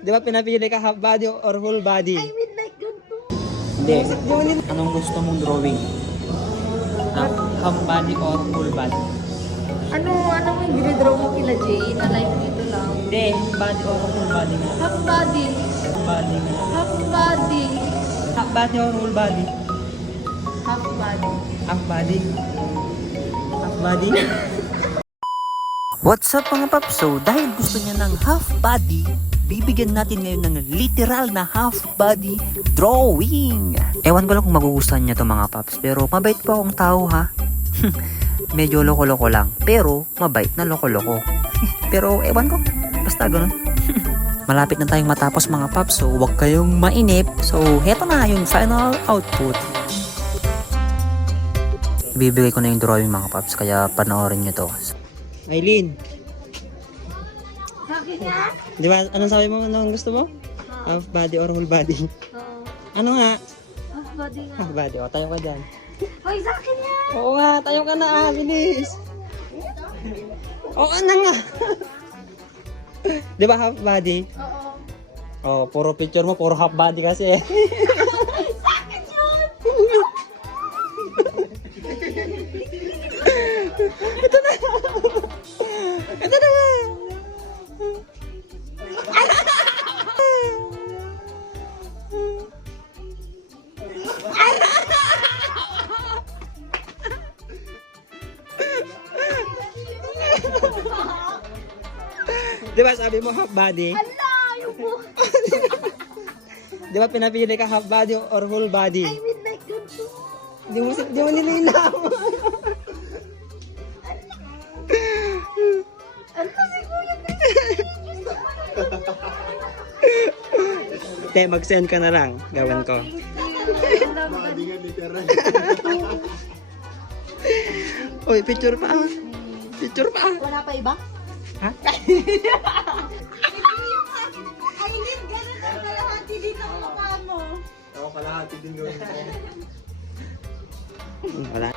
Di ba pinapili ka half body or whole body? I mean like ganito. Hindi. Anong gusto mong drawing? Half body or whole body? Ano mo yung dinidraw mo kila Jay na like dito lang? Hindi, half body or whole body mo? Half body. Half body mo. Half body. Half body or whole body? Half body. Half body. Half body? What's up mga paps? So dahil gusto niya ng half body, bibigyan natin ngayon ng literal na half body drawing. Ewan ko lang kung magugustuhan niya to mga paps, pero mabait po akong tao ha. Medyo loko-loko lang, pero mabait na loko-loko. Pero ewan ko, basta ganun. Malapit na tayong matapos mga paps, so huwag kayong mainip. So heto na yung final output. Ibibigay ko na yung drawing mga paps, kaya panoorin nyo to. Aileen, Sabi nga? di ba, anong sabi mo? Anong gusto mo? Half body or whole body? Oo. Ano nga? Half body nga. Half body. O, tayo ka dyan. Hoy, sa akin yan! Oo nga, tayo ka na. Bilis. Oo na nga. Di ba half body? Oo. Oh, puro picture mo, puro half body kasi eh. Sa akin yun! Ito na. Ito na nga. Di ba sabi mo half body? Ala, yung buhok. Di ba pinapili ka half body or whole body? I mean like ganito. Di mo nilinaw. Ano kasi kuya? Te, mag-send ka na lang. Gawin ko. Uy, picture pa. Picture pa. Wala pa iba? Ha? Ay, hindi. Ganun ang kalahati dito ang mukha mo. Wala.